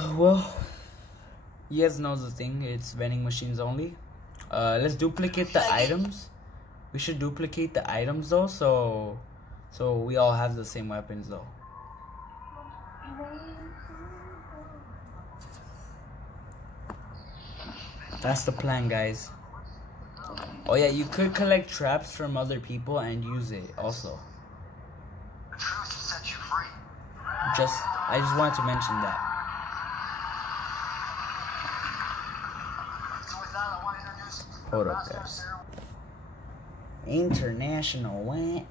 Well, you guys know the thing. It's vending machines only. Let's duplicate the items. We should duplicate the items though, so we all have the same weapons though. That's the plan, guys. Oh yeah, you could collect traps from other people and use it also. The truth set you free. I just wanted to mention that. So with that, I want to introduce Hold up, guys. International what?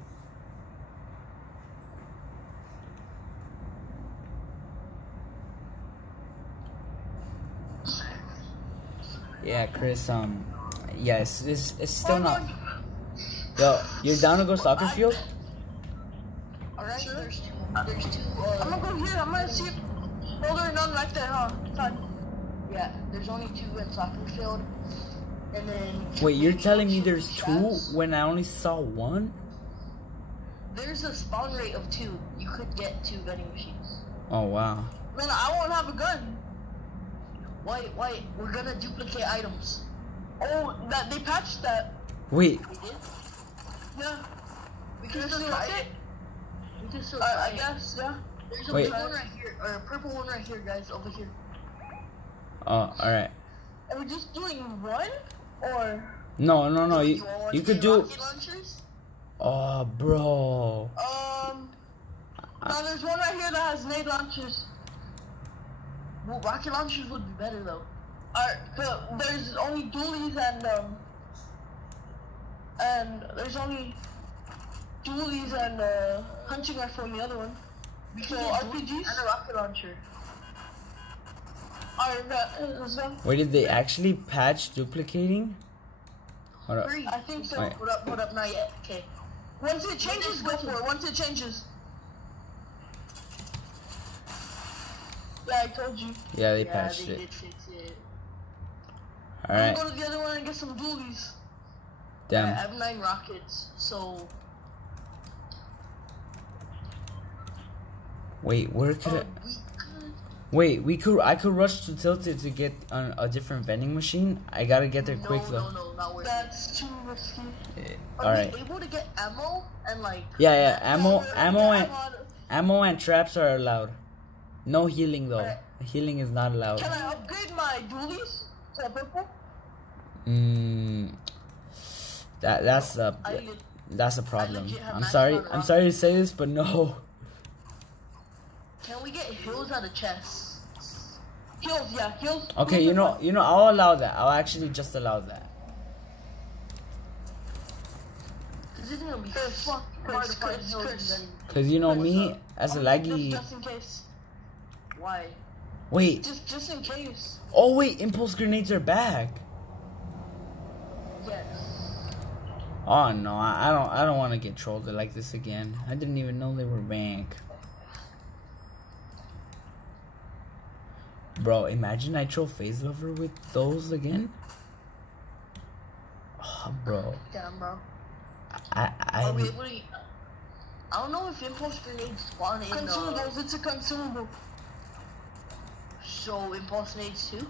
Yeah, Chris, yes, it's still not. Yo, you're down to go soccer field? Alright, there's two. I'm gonna go here, I'm gonna see if. No, there are none right there, huh? Fine. Yeah, there's only two in soccer field. And then. Wait, you're telling me there's two when I only saw one? There's a spawn rate of 2. You could get 2 vending machines. Oh, wow. Man, I won't have a gun. Wait, we're gonna duplicate items. Oh, they patched that. Wait. We did? Yeah. We can still try it. We can still try it. I guess, yeah. There's a blue one right here, or a purple one right here, guys, over here. Oh, alright. Are we just doing one? Or? No. You could do. Rocket launchers? Oh, bro. No, there's one right here that has nade launchers. Well, rocket launchers would be better though. Alright, there's only dualies and there's only dualies and hunting rifle in the other one. So RPGs and a rocket launcher. Alright, let's go. Wait, did they actually patch duplicating? Hold up. I think so. Wait. Hold up, not yet. Okay. Once it changes, go for it. Once it changes. Yeah, I told you. Yeah, they patched it. Did fix it. Alright. Go to the other one and get some dualies. Damn. I have 9 rockets, so. Wait, where could I? Wait, I could rush to Tilted to get a different vending machine. I gotta get there quick though. No, not worth it. That's too risky. Alright. Are we able to get ammo and like? Yeah, ammo and traps are allowed. No healing though. Right. Healing is not allowed. Can I upgrade my dualies to a purple? That's a problem. I'm sorry to say this, but no. Can we get heals out of chests? Heals, yeah, heals. Okay, you know, I'll allow that. I'll actually just allow that. This is gonna be hard to find heals. Cause you know me as a laggy. Just in case. Why? Wait. Just in case. Oh wait, impulse grenades are back. Yes. Oh no, I don't want to get trolled like this again. I didn't even know they were back. Bro, imagine I troll Phase Lover with those again. Oh, bro. Damn, bro. Are we able to? I don't know if impulse grenades spawn in. Consumables. It's a consumable. So impulse grenades too?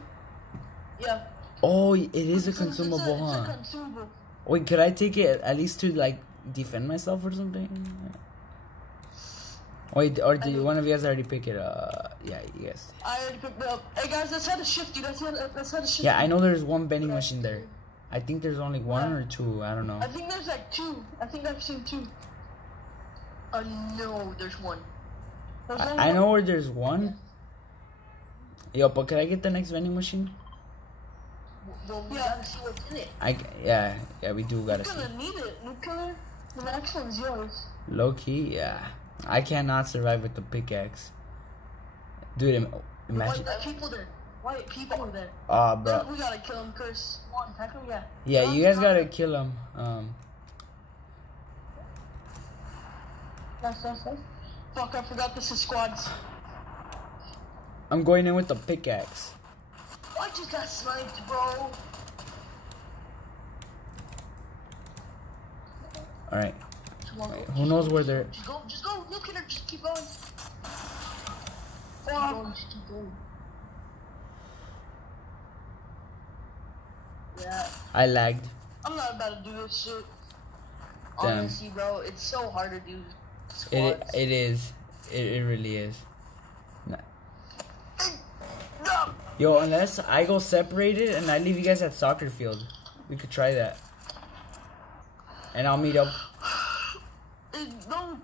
Yeah. Oh, it is a consumable, huh? It's a consumable. Wait, could I take it at least to like defend myself or something? Wait, or did one of you guys already pick it up? Yeah, you guys. I already picked it up. Hey guys, let's head to Shifty. Let's head to Shifty. Yeah, I know there's one vending machine there. I think there's only one or two. I don't know. I think there's like 2. I think I've seen 2. No, there's 1. I know where there's one. Yo, but can I get the next vending machine? Well, we gotta see what's in it. Yeah, we do gotta see. We're gonna need it. Nuclear. The next one's yours. Low key, yeah. I cannot survive with the pickaxe. Dude, imagine. Why people there? Why people there? Oh, bro. We gotta kill him, Chris. Come on, attack him, yeah. Yeah, you guys gotta kill him. That's. Fuck, I forgot this is squads. I'm going in with the pickaxe. I just got sniped, bro. Alright. Who knows where they're... Just go, look at her, just keep going. Fuck. Just keep going. I lagged. I'm not about to do this shit. Damn. Honestly, bro, it's so hard to do It squads. it is. It really is. No. Yo, unless I go separated and I leave you guys at soccer field, we could try that. And I'll meet up. No.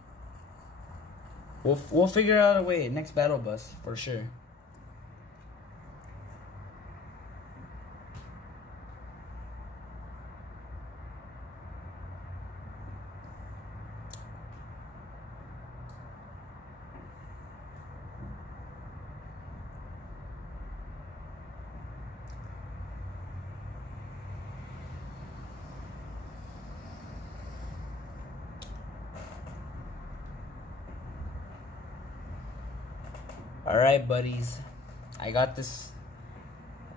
We'll figure out a way. Next battle bus for sure. Alright, buddies. I got this.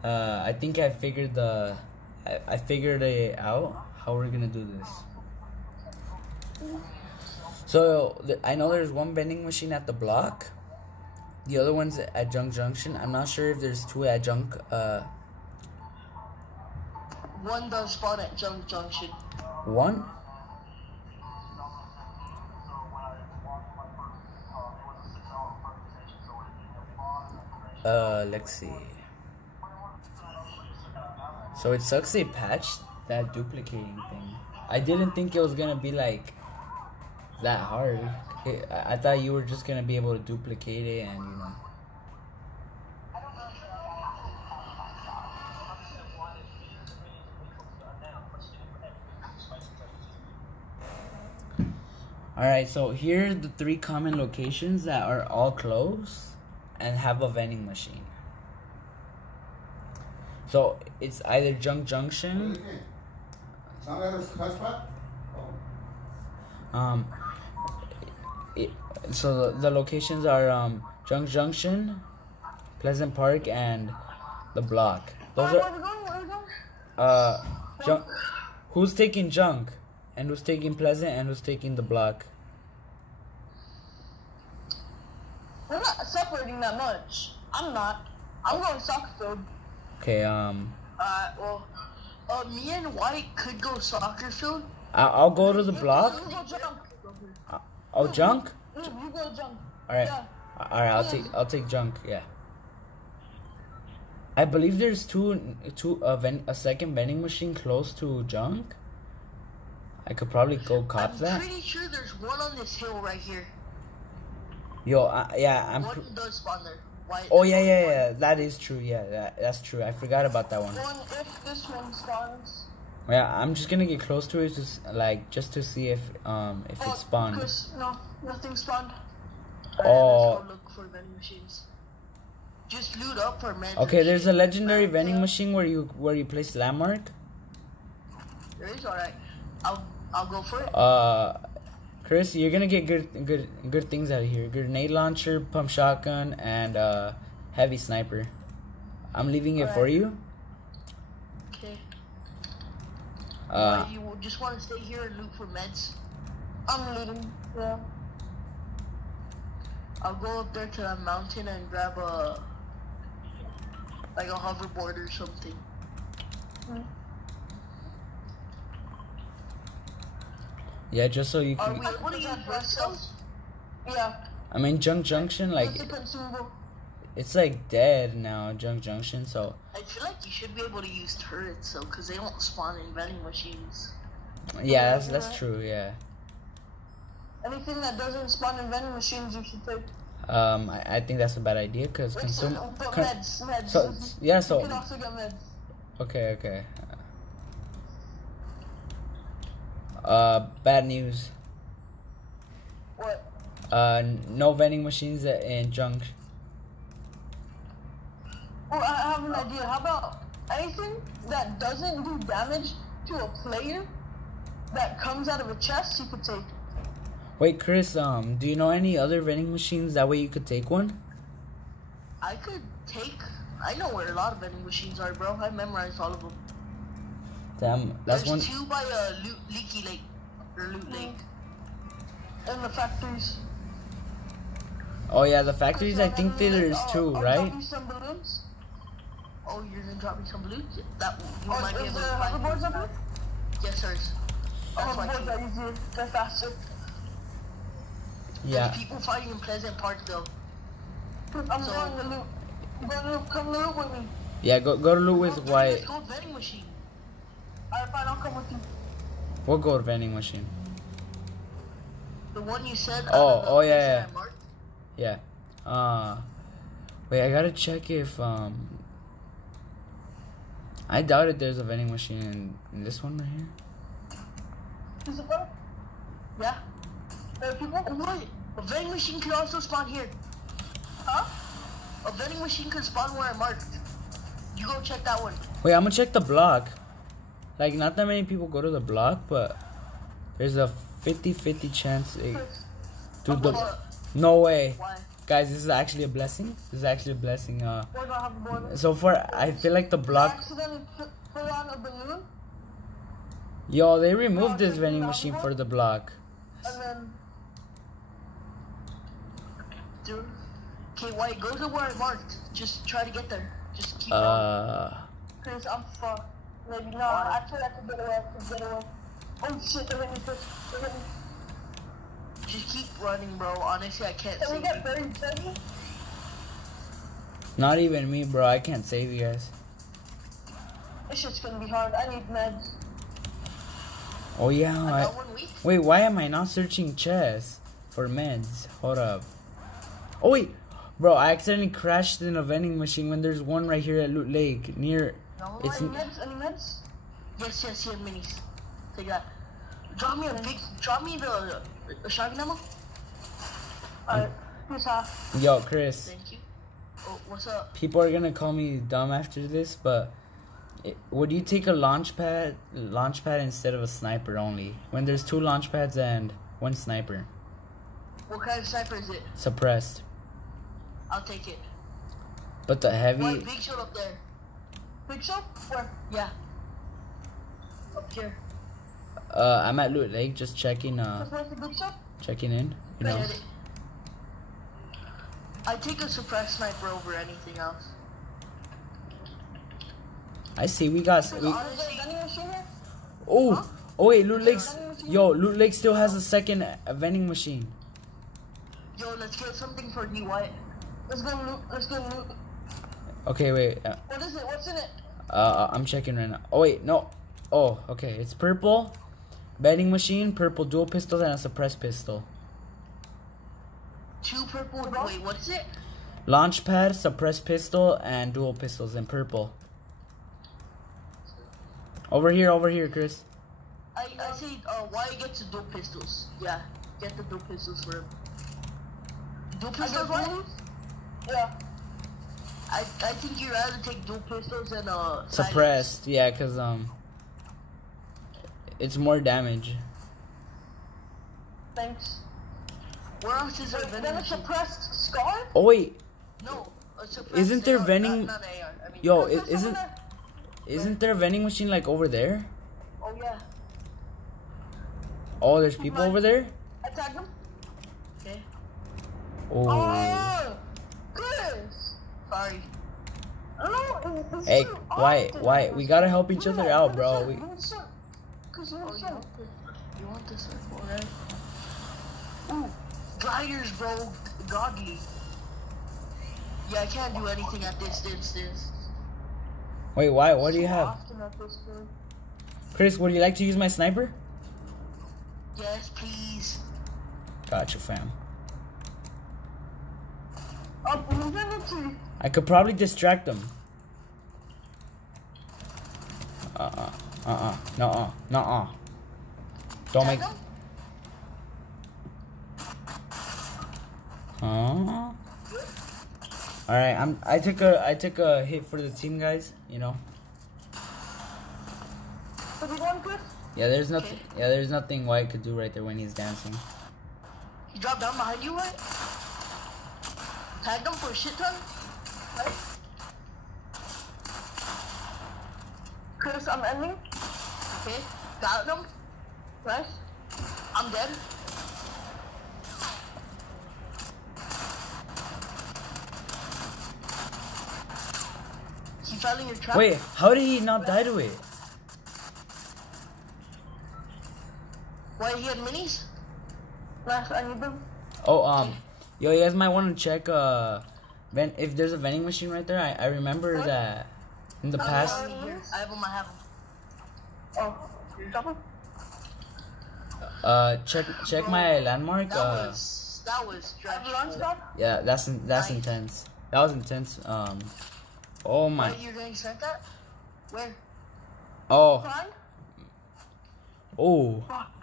I think I figured it out how we're gonna do this. So I know there's one vending machine at the block. The other one's at Junk Junction. I'm not sure if there's two at Junk. One does spawn at Junk Junction. One? Let's see. So it sucks they patched that duplicating thing. I didn't think it was gonna be like that hard. I thought you were just gonna be able to duplicate it and you know. Alright, so here are the 3 common locations that are all close and have a vending machine. So it's either Junk Junction. So the locations are Junk Junction, Pleasant Park, and the block. Those Where are we going? Junk. Who's taking Junk, and who's taking Pleasant, and who's taking the block? We're not separating that much. I'm not. I'm going soccer field. Okay. Well, me and White could go soccer field. I'll go to the block. You go junk. Oh, Junk. You go junk. All right. Yeah. All right. I'll take Junk. Yeah. I believe there's a second vending machine close to Junk. I could probably go cop that. I'm pretty sure there's one on this hill right here. Yo, yeah, One does spawn there. White. Oh yeah. That is true. Yeah, that's true. I forgot about that one. If this one spawns. Yeah, I'm just gonna get close to it, just to see if it spawned. Chris, no, nothing spawned. Oh. Let's go look for vending machines. Just loot up for meds. Okay, there's a legendary vending machine where you place landmark. There is, alright. I'll go for it. Chris, you're gonna get good things out of here. Grenade launcher, pump shotgun, and heavy sniper. I'm leaving it for you. Okay. Uh, you just want to stay here and loot for meds? I'm looting, yeah. I'll go up there to that mountain and grab a hoverboard or something. Yeah, just so you can. What do you use? Yeah. I mean, Junk Junction, like, it's like dead now, Junk Junction. So I feel like you should be able to use turrets though, cause they won't spawn in vending machines. yeah, that's true. Yeah. Anything that doesn't spawn in vending machines, you should take. I think that's a bad idea because consume. Meds. So yeah, You so can also get meds. okay. Bad news. What? No vending machines in Junk. Oh, I have an idea. How about anything that doesn't do damage to a player that comes out of a chest, you could take. Wait, Chris, do you know any other vending machines? That way you could take one? I know where a lot of vending machines are, bro. I memorized all of them. Damn, that's There's one. 2 by Leaky Lake, or Loot Lake. And the factories. Oh yeah, the factories. I think there's 2, right? I'll drop you some balloons. Oh, you're gonna drop me some loot? That you might be Is able there to find. hoverboards up here? Yes, sir. That's why Hoverboards are easier. They're faster. Yeah. There's people fighting in Pleasant Park though. I'm going to loot. Come loot with me. Yeah, go to loot with Wyatt. Let's go vending machine. Alright, fine, I'll come with you. We'll go to vending machine. The one you said. Oh, yeah, place yeah. that I marked? Yeah. Wait, I gotta check if I doubt it. There's a vending machine in this one right here. Is it fun? Yeah. There are people? Oh, wait. A vending machine can also spawn here. Huh? A vending machine can spawn where I marked. You go check that one. Wait, I'm gonna check the block. Like, not that many people go to the block, but there's a 50-50 chance. Dude, no way. Why? Guys, this is actually a blessing. This is actually a blessing. Where do I have a board? So far, I feel like the block. I accidentally put on a balloon, Yo, they removed this vending machine for the block. and then Dude. Okay, White, go to where I marked. Just try to get there. Just keep going. Chris, I'm fucked. Maybe no. Actually, I could get away. Oh shit! They're hitting me. They're hitting me. Just keep running, bro. Honestly, I can't Can see we get buried, baby? Not even me, bro. I can't save you guys. This shit's gonna be hard. I need meds. Oh yeah. I got 1 week. Wait, why am I not searching chests for meds? Hold up. Oh wait, bro. I accidentally crashed in a vending machine when there's one right here at Loot Lake near. No, It's Any meds? Any meds? yes, here, minis. Take that. Drop me the shotgun ammo. Alright. Here's half. Yo, Chris. Thank you. Oh, what's up? People are gonna call me dumb after this, but would you take a launch pad instead of a sniper only? When there's 2 launch pads and 1 sniper. What kind of sniper is it? Suppressed. I'll take it. But the heavy. What big shot up there? Big shop? Where? Yeah. Up here. I'm at Loot Lake, just checking. Where's the big shop? Checking in. You know. I take a suppressed sniper over anything else. I see. We got. Is there a vending machine here? Oh. Huh? Oh wait, Loot Lake's. Yo, Loot Lake still has a second vending machine. Yo, let's get something for you, Wyatt. Let's go loot. Let's go loot. Okay, wait. What is it? What's in it? I'm checking right now. Oh wait, no. Oh, okay. It's purple vending machine, purple dual pistols, and a suppressed pistol. 2 purple. Wait, what is it? Launch pad, suppressed pistol, and dual pistols in purple. Over here, Chris. I say, Wyatt gets the dual pistols. Yeah, get the dual pistols for him. Dual pistols, Wyatt? Yeah. I think you'd rather take dual pistols than Suppressed, yeah, cause it's more damage. Thanks. Where else is there Then vending a machine? suppressed scar? Oh wait, No, a suppressed Isn't there AR, vending- Not AR. I mean, yo, There's isn't someone isn't there a vending machine like over there? Oh yeah. Oh, there's people over there. I tagged him. okay. Oh, Oh, Chris. Sorry. I don't know. It's hey, so Wyatt, often. Wyatt, we gotta help each other out, bro. Chris, you Oh, want some? you want the circle, right? Ooh, gliders, bro. Godly. Yeah, I can't do anything at this distance. Wait, Wyatt, what do you So have? often at this point. Chris, would you like to use my sniper? Yes, please. Gotcha, fam. Oh, we're gonna see. I could probably distract them. Nuh-uh. Don't make. Tag 'em? Huh? All right, I took a hit for the team, guys. You know. Did we go on, Chris? Yeah, there's nothing. Yeah, there's nothing White could do right there when he's dancing. He dropped down behind you, right? Tag him for a shit ton? Right? Chris, I'm ending. Okay. Got him. Nice. I'm dead. He fell in your trap? Wait, how did he not die to it? Why, he had minis? Last, I need them. Oh, yo, you guys might want to check, if there's a vending machine right there. I remember that in the past. Here. I have them, I have them. Oh, drop them? Check my landmark. That was Have a launch dreadful. pad? Yeah, that's intense. That was intense. Oh my. Wait, you're going to start that? Where? Oh, Fine? oh.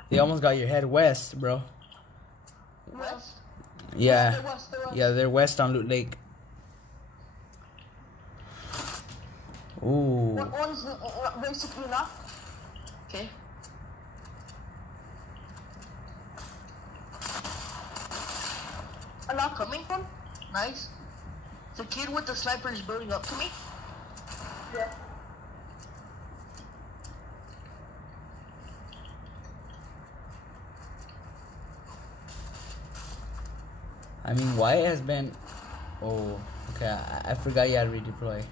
They almost got your head west, bro. West? Yeah, They're west, they're west. yeah, they're west on Loot Lake. Ooh. One's basically enough. Okay. Enough Coming? Nice. The kid with the sniper is building up to me. Yeah. I mean, Wyatt has been. Oh, okay. I forgot you had to redeploy.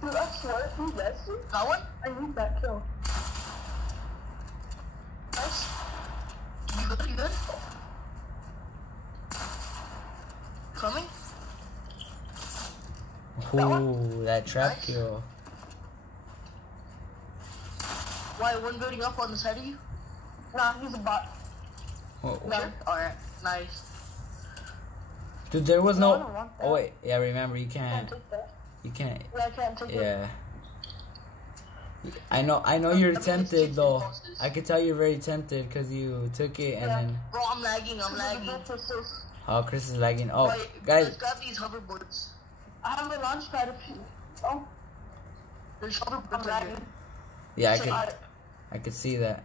Dude, I swear, if he lets you, Got one? I need that kill. Nice. You good? You good? Coming? Ooh, that trap Nice. kill. Why, one building up on the side of you? Nah, he's a bot. Oh, No. Alright, nice. dude, there was No, I no. don't want that. Oh wait, yeah. Remember, you Can't can't. take that. You can't. Yeah, I can't take it. Yeah. I know you're tempted though. I could tell you're very tempted because you took it and Yeah. then. Bro, I'm lagging, I'm lagging. Oh, Chris is lagging. Oh, Wait, guys. let's grab these hoverboards. I have a launch pad if you. Oh, There's I'm hoverboards right here. lagging. Yeah, So, I could see that.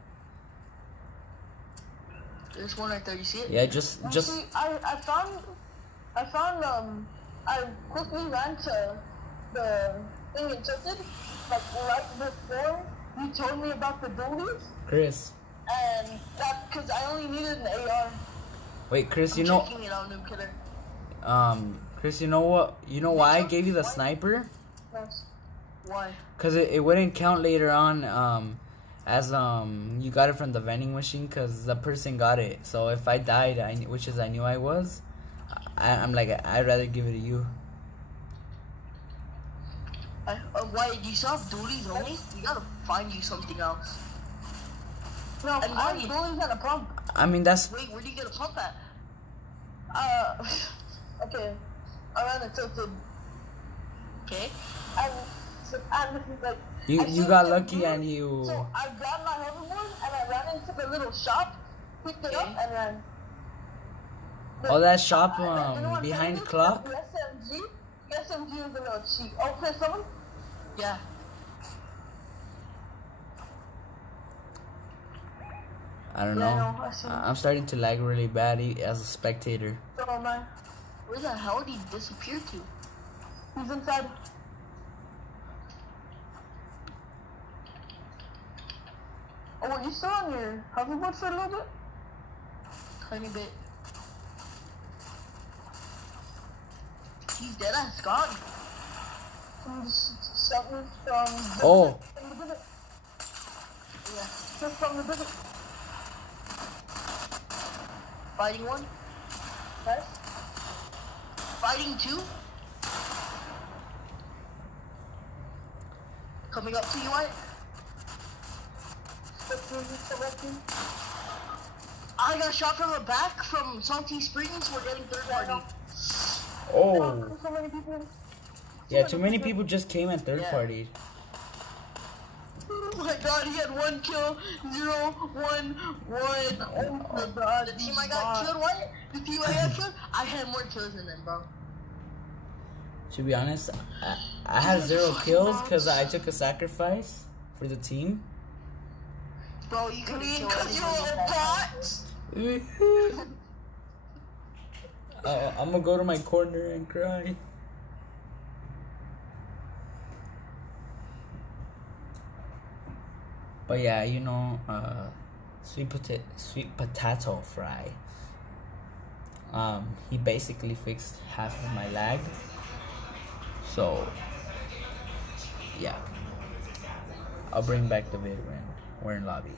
There's one right there, you see it? Yeah, just. Actually, I found, I quickly ran to the thing in Tilted, like right before you told me about the dualies, Chris. and that, cause I only needed an AR. Wait, Chris. I'm You know. checking it out, noob killer. Chris. You know what? You know why I gave you the sniper? Nice. Why? Cause it wouldn't count later on. As you got it from the vending machine, cause the person got it. So if I died, I knew I was. I'm like, I'd rather give it to you. Why, do you still have dualies only? We gotta find you something else. No, And I why? have dualies and a pump. I mean, that's. Wait, where do you get a pump at? Okay, I ran a Tilted, Okay. and like. You I think got the lucky dude- and you. So I grabbed my hoverboard and I ran into the little shop, picked it up, Okay. and ran. Oh, that shop You know what behind I'm saying? clock. The SMG is a little cheap. Oh, play someone? Yeah. I don't Yeah, know. no, I see. I'm starting to lag really bad as a spectator. So am I. Where the hell did he disappear to? He's inside. Oh, were you still on your hoverboard for a little bit? Tiny bit. He's dead ass gone. Someone just shot me from the Oh. from the divot. Yeah, just from the divot. Fighting one. Nice. Fighting two. Coming up to you, White. I got shot from the back from Salty Springs. We're getting third party. Oh. So many people. Yeah, too many people just came and third Yeah. partied. Oh my god, he had 1 kill, 0, 1, 1. Oh my god. The team I got killed, what? The team I got killed? I had more kills than them, bro. To be honest, I had 0 kills because I took a sacrifice for the team. Bro, you couldn't kill Because you're anyone. all bots. I'm gonna go to my corner and cry. But yeah, you know, sweet potato fry. He basically fixed half of my lag. So yeah, I'll bring back the vid when we're in lobby.